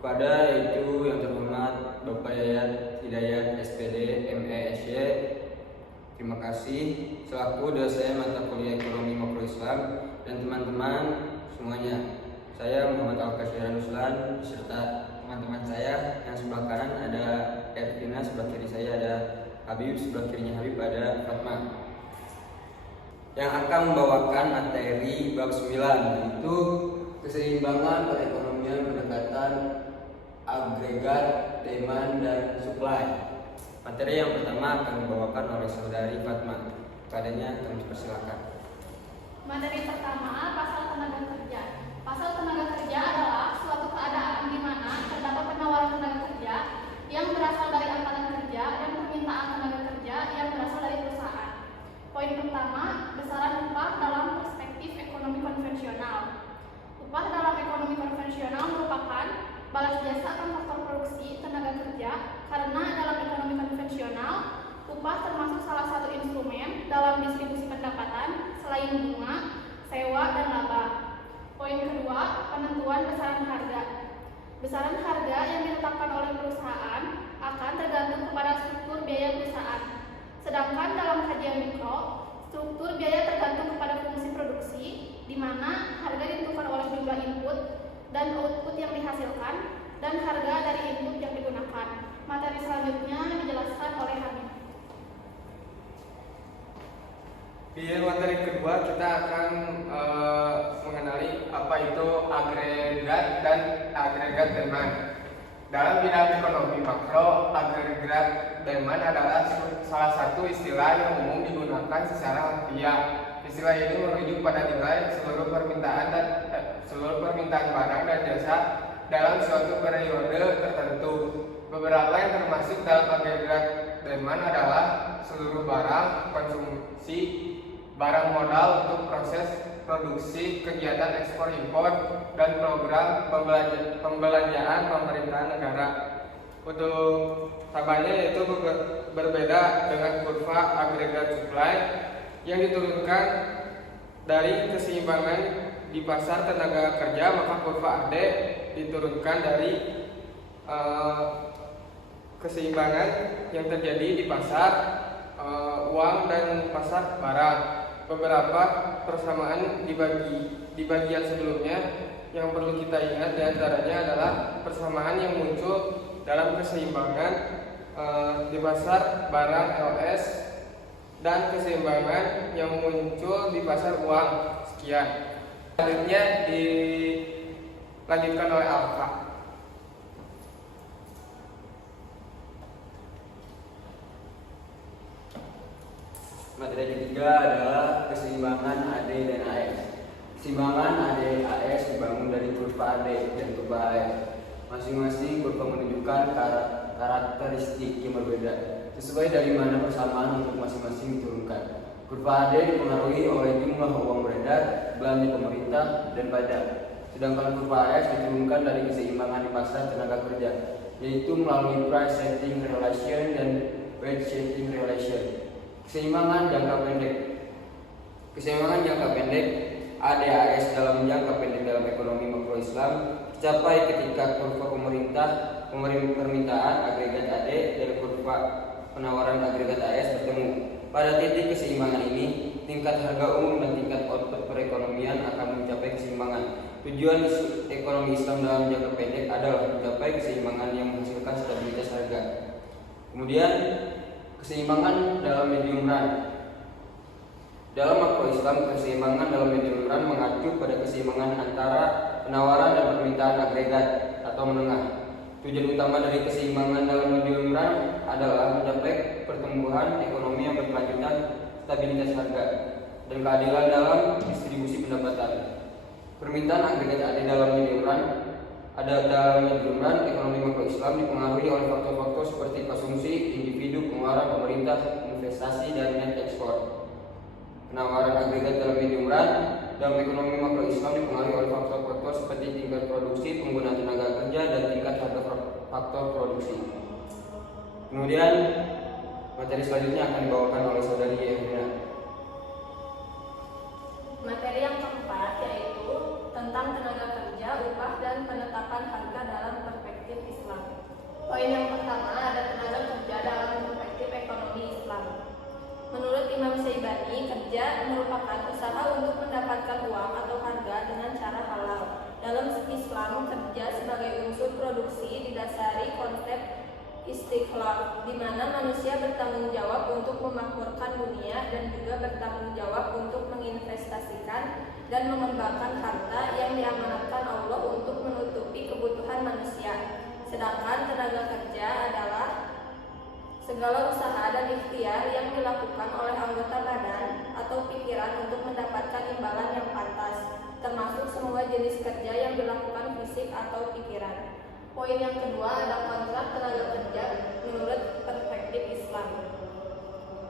Kepada itu yang terhormat Bapak Yayat Hidayat SPD MESY, terima kasih selaku dosen mata kuliah Ekonomi Makro Islam dan teman-teman semuanya. Saya Muhammad Al-Kasyir Nuslan beserta teman-teman saya. Yang sebelah kanan ada Ervina, sebelah kiri saya ada Habib, sebelah kirinya Habib ada Fatma, yang akan membawakan materi bab 9, yaitu keseimbangan perekonomian pendekatan agregat, demand, dan supply. Materi yang pertama akan dibawakan oleh saudari Fatma. Padanya kami persilakan. Materi pertama, pasar tenaga kerja. Pasar tenaga kerja adalah suatu keadaan di mana terdapat penawaran tenaga kerja yang berasal dari angkatan kerja dan permintaan tenaga kerja yang berasal dari perusahaan. Poin pertama, besaran upah dalam perspektif ekonomi konvensional. Upah dalam ekonomi konvensional merupakan balas jasa akan faktor produksi tenaga kerja, karena dalam ekonomi konvensional upah termasuk salah satu instrumen dalam distribusi pendapatan selain bunga, sewa, dan laba. Poin kedua, penentuan besaran harga. Besaran harga yang ditetapkan oleh perusahaan akan tergantung kepada struktur biaya perusahaan. Sedangkan dalam kajian mikro, struktur biaya tergantung kepada fungsi produksi, di mana harga ditentukan oleh jumlah input dan output yang dihasilkan, dan harga dari input yang digunakan. Materi selanjutnya dijelaskan oleh Habib. Di materi kedua kita akan mengenali apa itu agregat dan agregat demand. Dalam bidang ekonomi makro, agregat demand adalah salah satu istilah yang umum digunakan secara harfiah. Istilah ini merujuk pada nilai seluruh permintaan barang dan jasa dalam suatu periode tertentu. Beberapa yang termasuk dalam agregat demand adalah seluruh barang konsumsi, barang modal untuk proses produksi, kegiatan ekspor impor, dan program pembelanjaan pemerintahan negara. Untuk tabelnya yaitu berbeda dengan kurva agregat supply yang diturunkan dari keseimbangan di pasar tenaga kerja, maka kurva AD diturunkan dari keseimbangan yang terjadi di pasar uang dan pasar barang. Beberapa persamaan di bagian sebelumnya yang perlu kita ingat diantaranya adalah persamaan yang muncul dalam keseimbangan di pasar barang LS dan keseimbangan yang muncul di pasar uang. Sekian. Selanjutnya dilanjutkan oleh Alfa. Materi ketiga adalah keseimbangan AD dan AS. Keseimbangan AD AS dibangun dari kurva AD dan kurva AS. Masing-masing kurva menunjukkan karakteristik yang berbeda sesuai dari mana persamaan untuk masing-masing diturunkan. Kurva AD dipengaruhi oleh jumlah uang beredar, belanja pemerintah, dan pajak. Sedangkan kurva AS diturunkan dari keseimbangan di pasar tenaga kerja, yaitu melalui price setting relation dan wage setting relation. Keseimbangan jangka pendek. Keseimbangan jangka pendek ADAS dalam jangka pendek dalam ekonomi makro Islam dicapai ketika kurva permintaan agregat AD dan kurva penawaran agregat AS bertemu. Pada titik keseimbangan ini, tingkat harga umum dan tingkat output perekonomian akan mencapai keseimbangan. Tujuan ekonomi Islam dalam jangka pendek adalah mencapai keseimbangan yang menghasilkan stabilitas harga. Kemudian keseimbangan dalam medium run. Dalam makro Islam, keseimbangan dalam medium run mengacu pada keseimbangan antara penawaran dan permintaan agregat atau menengah. Tujuan utama dari keseimbangan dalam medium run adalah mencapai pertumbuhan ekonomi yang berkelanjutan, stabilitas harga, dan keadilan dalam distribusi pendapatan. Permintaan agregat ada dalam medium run. Dalam medium run, ekonomi makro Islam dipengaruhi oleh faktor-faktor seperti konsumsi, individu, pengeluaran pemerintah, investasi, dan net ekspor. Penawaran agregat dalam medium run dalam ekonomi makro Islam dipengaruhi oleh faktor-faktor seperti tingkat produksi, penggunaan tenaga kerja, dan tingkat harga faktor produksi. Kemudian materi selanjutnya akan dibawakan oleh saudari Ervina. Materi yang keempat yaitu tentang tenaga kerja, upah, dan penetapan harga dalam perspektif Poin yang pertama ada tenaga kerja dalam perspektif ekonomi Islam. Menurut Imam Syaibani, kerja merupakan usaha untuk mendapatkan uang atau harga dengan cara halal. Dalam Islam, kerja sebagai unsur produksi didasari konsep istiqlal, di mana manusia bertanggung jawab untuk memakmurkan dunia dan juga bertanggung jawab untuk menginvestasikan dan mengembangkan harta yang diamanatkan Allah untuk menutupi kebutuhan manusia. Sedangkan tenaga kerja adalah segala usaha dan ikhtiar yang dilakukan oleh anggota badan atau pikiran untuk mendapatkan imbalan yang pantas, termasuk semua jenis kerja yang dilakukan fisik atau pikiran. Poin yang kedua ada kontrak tenaga kerja menurut perspektif Islam.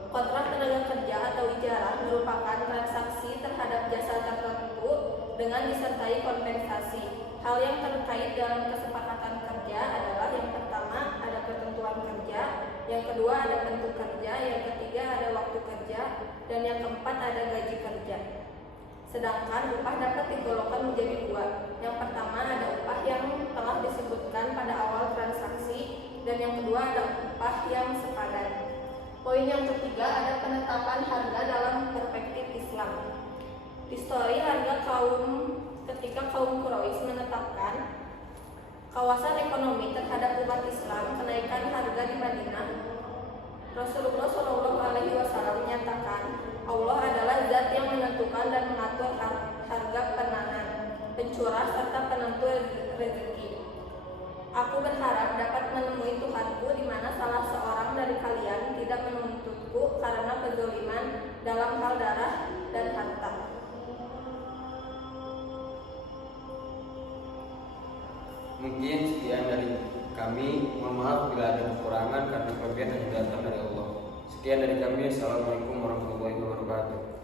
Kontrak tenaga kerja atau ijarah merupakan transaksi terhadap jasa tertentu dengan disertai kompensasi. Hal yang terkait dalam kesepakatan kerja adalah yang pertama ada ketentuan kerja, yang kedua ada bentuk kerja, yang ketiga ada waktu kerja, dan yang keempat ada gaji kerja. Sedangkan upah dapat digolongkan menjadi dua. Yang pertama ada upah yang telah disebutkan pada awal transaksi, dan yang kedua ada upah yang sepadan. Poin yang ketiga ada penetapan harga dalam perspektif Islam. Histori harga ketika kaum Quraisy menetapkan kawasan ekonomi terhadap umat Islam, kenaikan harga di Madinah, Rasulullah Shallallahu Alaihi Wasallam menyatakan Allah adalah zat yang menentukan dan mengatur harga penanam, pencurah serta penentu rezeki. Aku berharap dapat menemui Tuhanku di mana salah seorang dari kalian tidak menuntutku karena kezaliman dalam hal darah dan harta. Mungkin sekian dari kami. Mohon maaf bila ada kekurangan karena kelebihan hanya datang dari Allah. Sekian dari kami. Assalamualaikum warahmatullahi wabarakatuh.